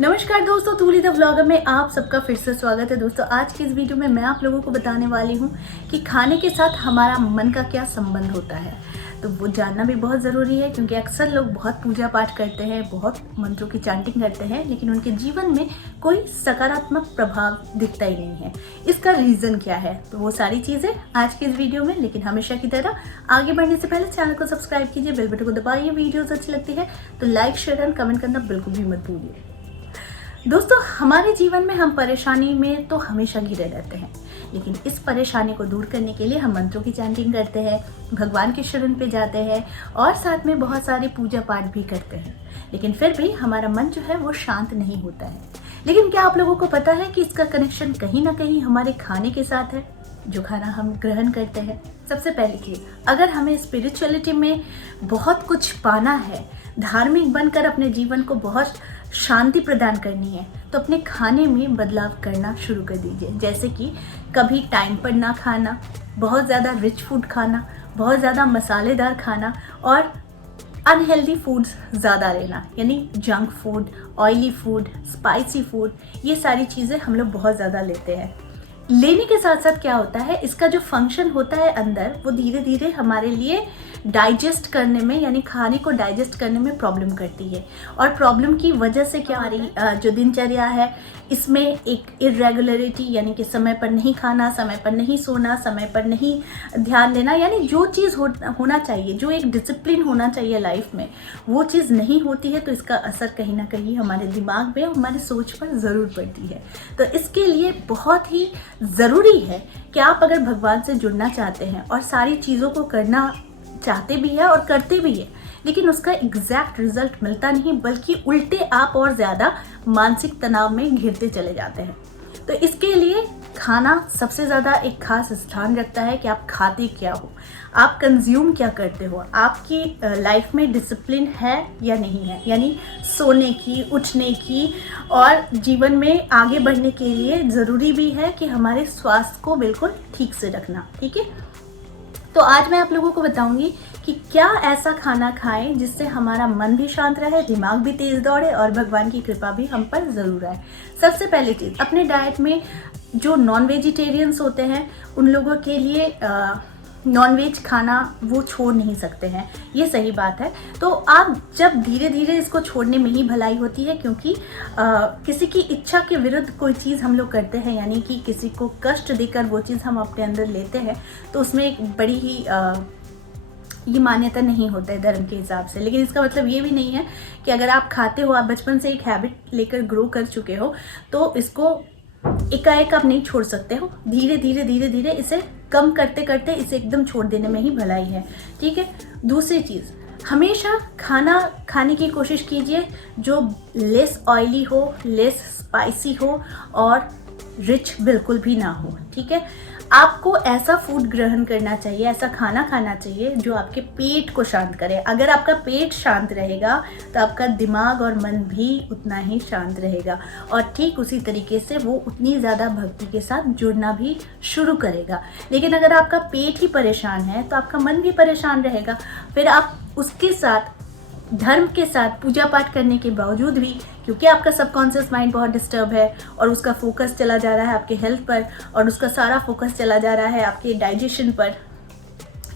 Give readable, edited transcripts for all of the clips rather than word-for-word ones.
नमस्कार दोस्तों, तूली the vlogger में आप सबका फिर से स्वागत है। दोस्तों आज की इस वीडियो में मैं आप लोगों को बताने वाली हूँ कि खाने के साथ हमारा मन का क्या संबंध होता है। तो वो जानना भी बहुत ज़रूरी है क्योंकि अक्सर लोग बहुत पूजा पाठ करते हैं, बहुत मंत्रों की चैंटिंग करते हैं, लेकिन उनके जीवन में कोई सकारात्मक प्रभाव दिखता ही नहीं है। इसका रीज़न क्या है, तो वो सारी चीज़ें आज की इस वीडियो में। लेकिन हमेशा की तरह आगे बढ़ने से पहले चैनल को सब्सक्राइब कीजिए, बेल बटन को दबाइए। वीडियोज़ अच्छी लगती है तो लाइक, शेयर एंड कमेंट करना बिल्कुल भी मत भूलिए। दोस्तों हमारे जीवन में हम परेशानी में तो हमेशा घिरे रहते हैं, लेकिन इस परेशानी को दूर करने के लिए हम मंत्रों की चैंटिंग करते हैं, भगवान के शरण पे जाते हैं और साथ में बहुत सारे पूजा पाठ भी करते हैं, लेकिन फिर भी हमारा मन जो है वो शांत नहीं होता है। लेकिन क्या आप लोगों को पता है कि इसका कनेक्शन कहीं ना कहीं हमारे खाने के साथ है, जो खाना हम ग्रहण करते हैं। सबसे पहली चीज़, अगर हमें स्पिरिचुअलिटी में बहुत कुछ पाना है, धार्मिक बनकर अपने जीवन को बहुत शांति प्रदान करनी है, तो अपने खाने में बदलाव करना शुरू कर दीजिए। जैसे कि कभी टाइम पर ना खाना, बहुत ज़्यादा रिच फूड खाना, बहुत ज़्यादा मसालेदार खाना और अनहेल्दी फूड्स ज़्यादा लेना, यानी junk food, oily food, spicy food, ये सारी चीज़ें हम लोग बहुत ज़्यादा लेते हैं। लेने के साथ साथ क्या होता है, इसका जो फंक्शन होता है अंदर, वो धीरे धीरे हमारे लिए डाइजेस्ट करने में, यानी खाने को डाइजेस्ट करने में प्रॉब्लम करती है। और प्रॉब्लम की वजह से क्या, हमारी जो दिनचर्या है इसमें एक इरेगुलरिटी, यानी कि समय पर नहीं खाना, समय पर नहीं सोना, समय पर नहीं ध्यान देना, यानी जो चीज़ होना चाहिए, जो एक डिसिप्लिन होना चाहिए लाइफ में, वो चीज़ नहीं होती है। तो इसका असर कहीं ना कहीं हमारे दिमाग पे, हमारे सोच पर ज़रूर पड़ती है। तो इसके लिए बहुत ही ज़रूरी है कि आप अगर भगवान से जुड़ना चाहते हैं और सारी चीज़ों को करना चाहते भी है और करते भी है, लेकिन उसका एग्जैक्ट रिजल्ट मिलता नहीं, बल्कि उल्टे आप और ज़्यादा मानसिक तनाव में घिरते चले जाते हैं। तो इसके लिए खाना सबसे ज़्यादा एक खास स्थान रखता है कि आप खाते क्या हो, आप कंज्यूम क्या करते हो, आपकी लाइफ में डिसिप्लिन है या नहीं है, यानी सोने की, उठने की और जीवन में आगे बढ़ने के लिए ज़रूरी भी है कि हमारे स्वास्थ्य को बिल्कुल ठीक से रखना। ठीक है, तो आज मैं आप लोगों को बताऊंगी कि क्या ऐसा खाना खाएं जिससे हमारा मन भी शांत रहे, दिमाग भी तेज दौड़े और भगवान की कृपा भी हम पर ज़रूर आए। सबसे पहली चीज़, अपने डाइट में जो नॉन वेजिटेरियंस होते हैं उन लोगों के लिए नॉन वेज खाना वो छोड़ नहीं सकते हैं, ये सही बात है। तो आप जब धीरे धीरे इसको छोड़ने में ही भलाई होती है, क्योंकि किसी की इच्छा के विरुद्ध कोई चीज़ हम लोग करते हैं, यानी कि किसी को कष्ट देकर वो चीज़ हम अपने अंदर लेते हैं, तो उसमें एक बड़ी ही ये मान्यता नहीं होता है धर्म के हिसाब से। लेकिन इसका मतलब ये भी नहीं है कि अगर आप खाते हो, आप बचपन से एक हैबिट लेकर ग्रो कर चुके हो, तो इसको एकाएक आप नहीं छोड़ सकते हो। धीरे धीरे इसे कम करते करते इसे एकदम छोड़ देने में ही भलाई है। ठीक है, दूसरी चीज़, हमेशा खाना खाने की कोशिश कीजिए जो लेस ऑयली हो, लेस स्पाइसी हो और रिच बिल्कुल भी ना हो। ठीक है, आपको ऐसा फूड ग्रहण करना चाहिए, ऐसा खाना खाना चाहिए जो आपके पेट को शांत करे। अगर आपका पेट शांत रहेगा तो आपका दिमाग और मन भी उतना ही शांत रहेगा और ठीक उसी तरीके से वो उतनी ज़्यादा भक्ति के साथ जुड़ना भी शुरू करेगा। लेकिन अगर आपका पेट ही परेशान है तो आपका मन भी परेशान रहेगा। फिर आप उसके साथ, धर्म के साथ पूजा पाठ करने के बावजूद भी, क्योंकि आपका सबकॉन्शियस माइंड बहुत डिस्टर्ब है और उसका फोकस चला जा रहा है आपके हेल्थ पर, और उसका सारा फोकस चला जा रहा है आपके डाइजेशन पर,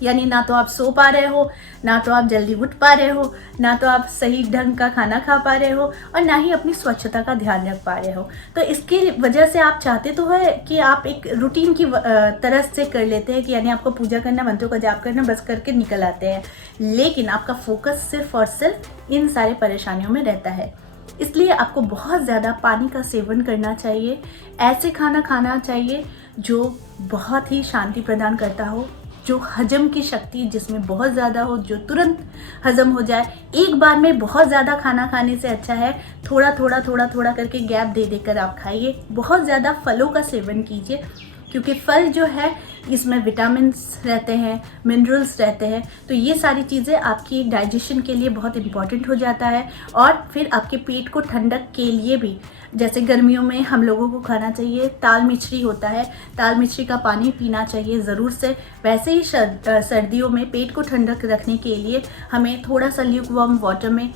यानी ना तो आप सो पा रहे हो, ना तो आप जल्दी उठ पा रहे हो, ना तो आप सही ढंग का खाना खा पा रहे हो और ना ही अपनी स्वच्छता का ध्यान रख पा रहे हो। तो इसकी वजह से आप चाहते तो है कि आप एक रूटीन की तरह से कर लेते हैं कि यानी आपको पूजा करना, मंत्रों का जाप करना, बस करके निकल आते हैं, लेकिन आपका फोकस सिर्फ और सिर्फ इन सारे परेशानियों में रहता है। इसलिए आपको बहुत ज़्यादा पानी का सेवन करना चाहिए, ऐसे खाना खाना चाहिए जो बहुत ही शांति प्रदान करता हो, जो हजम की शक्ति जिसमें बहुत ज़्यादा हो, जो तुरंत हजम हो जाए। एक बार में बहुत ज़्यादा खाना खाने से अच्छा है थोड़ा थोड़ा करके गैप दे देकर आप खाइए। बहुत ज़्यादा फलों का सेवन कीजिए, क्योंकि फल जो है इसमें विटामिन्स रहते हैं, मिनरल्स रहते हैं, तो ये सारी चीज़ें आपकी डाइजेशन के लिए बहुत इम्पॉर्टेंट हो जाता है। और फिर आपके पेट को ठंडक के लिए भी, जैसे गर्मियों में हम लोगों को खाना चाहिए ताल मिश्री होता है, ताल मिश्री का पानी पीना चाहिए ज़रूर से। वैसे ही सर्दियों में पेट को ठंडक रखने के लिए हमें थोड़ा सा ल्यूकवार्म वाटर में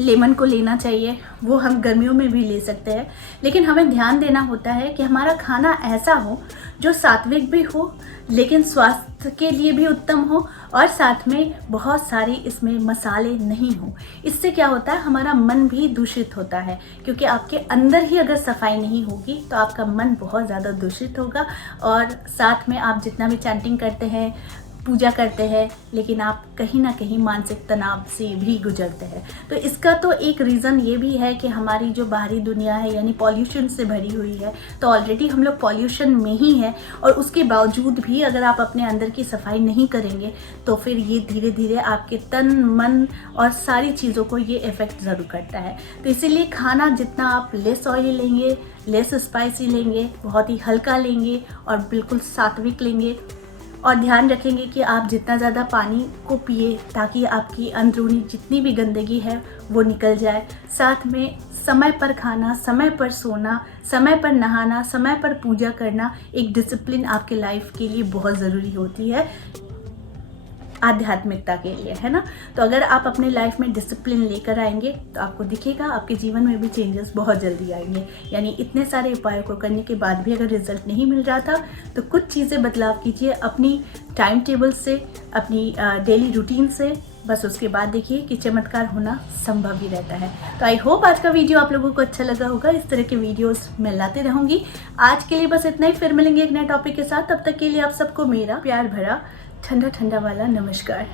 लेमन को लेना चाहिए, वो हम गर्मियों में भी ले सकते हैं। लेकिन हमें ध्यान देना होता है कि हमारा खाना ऐसा हो जो सात्विक भी हो लेकिन स्वास्थ्य के लिए भी उत्तम हो, और साथ में बहुत सारी इसमें मसाले नहीं हो। इससे क्या होता है, हमारा मन भी दूषित होता है, क्योंकि आपके अंदर ही अगर सफाई नहीं होगी तो आपका मन बहुत ज़्यादा दूषित होगा। और साथ में आप जितना भी चैंटिंग करते हैं, पूजा करते हैं, लेकिन आप कहीं ना कहीं मानसिक तनाव से भी गुजरते हैं। तो इसका तो एक रीज़न ये भी है कि हमारी जो बाहरी दुनिया है यानी पॉल्यूशन से भरी हुई है। तो ऑलरेडी हम लोग पॉल्यूशन में ही है, और उसके बावजूद भी अगर आप अपने अंदर की सफाई नहीं करेंगे तो फिर ये धीरे धीरे आपके तन, मन और सारी चीज़ों को ये इफ़ेक्ट ज़रूर करता है। तो इसीलिए खाना जितना आप लेस ऑयली लेंगे, लेस स्पाइसी लेंगे, बहुत ही हल्का लेंगे और बिल्कुल सात्विक लेंगे, और ध्यान रखेंगे कि आप जितना ज़्यादा पानी को पिए ताकि आपकी अंदरूनी जितनी भी गंदगी है वो निकल जाए। साथ में समय पर खाना, समय पर सोना, समय पर नहाना, समय पर पूजा करना, एक डिसिप्लिन आपके लाइफ के लिए बहुत ज़रूरी होती है, आध्यात्मिकता के लिए, है ना। तो अगर आप अपने लाइफ में डिसिप्लिन लेकर आएंगे तो आपको दिखेगा आपके जीवन में भी चेंजेस बहुत जल्दी आएंगे। यानी इतने सारे उपायों को करने के बाद भी अगर रिजल्ट नहीं मिल रहा था तो कुछ चीज़ें बदलाव कीजिए अपनी टाइम टेबल से, अपनी डेली रूटीन से, बस उसके बाद देखिए कि चमत्कार होना संभव ही रहता है। तो आई होप आज का वीडियो आप लोगों को अच्छा लगा होगा। इस तरह के वीडियोस मैं लाते रहूँगी। आज के लिए बस इतना ही, फिर मिलेंगे एक नए टॉपिक के साथ। तब तक के लिए आप सबको मेरा प्यार भरा ठंडा ठंडा वाला नमस्कार।